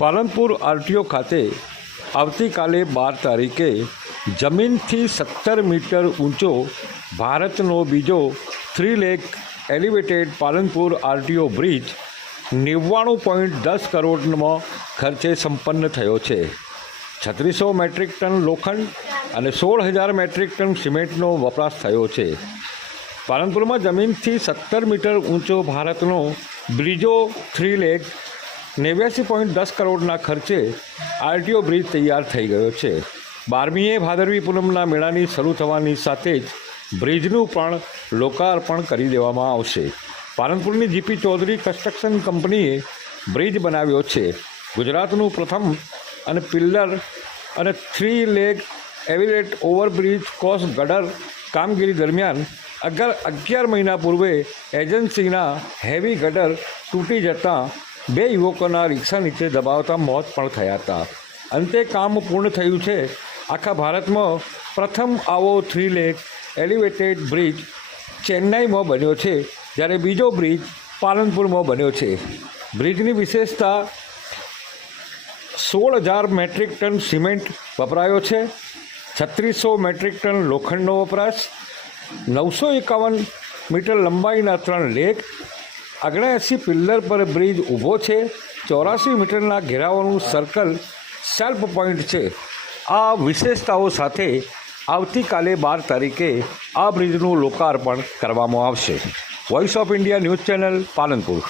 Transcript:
Palanpur RTO ખાતે આવતીકાલે 12 તારીખે જમીનથી 17 મીટર ઊંચો ભારતનો બીજો 3 leg elevated Palanpur RTO bridge 99.10 કરોડમાં ખર્ચે સંપન્ન થયો છે. 3600 મેટ્રિક ટન લોખંડ અને 16,000 મેટ્રિક ટન સિમેન્ટનો વપરાશ થયો છે. પાલનપુરમાં જમીનથી 17 મીટર ઊંચો ભારતનો બીજો 3 લેગ 89.10 કરોડના ખર્ચે આરટીઓ બ્રિજ તૈયાર થઈ ગયો છે. 12મીએ ભાદરવી પૂનમના મેળાની શરૂ થવાની સાથે જ બ્રિજનું પણ લોકાર્પણ કરી દેવામાં આવશે. પાલનપુરની જીપી ચૌધરી કન્સ્ટ્રક્શન કંપનીએ બ્રિજ બનાવ્યો છે. ગુજરાતનું પ્રથમ અને પિલ્લર અને 3 લેગ એલિવેટેડ ઓવરબ્રિજ કોસ ગટર કામગીરી દરમિયાન 11 મહિના પૂર્વે એજન્સીના હેવી ગટર તૂટી જતાં 2 યુવકોના રિક્ષા નીચે દબાવતા મોત પણ થયા હતા. અંતે કામ પૂર્ણ થયું છે. આખા ભારતમાં પ્રથમ આવો 3 લેગ એલિવેટેડ બ્રિજ ચેન્નાઈમાં બન્યો છે, જ્યારે બીજો બ્રિજ પાલનપુરમાં બન્યો છે. બ્રિજની વિશેષતા 16,000 મેટ્રિક ટન સિમેન્ટ વપરાયો છે, 3600 મેટ્રિક ટન લોખંડનો વપરાશ, 951 મીટર લંબાઈના 3 લેગ, 79 પિલ્લર પર બ્રિજ ઊભો છે, 84 મીટરના ઘેરાવાનું સર્કલ સેલ્ફ પોઈન્ટ છે. આ વિશેષતાઓ સાથે આવતીકાલે 12 તારીખે આ બ્રિજનું લોકાર્પણ કરવામાં આવશે. Voice of India news channel Palanpur.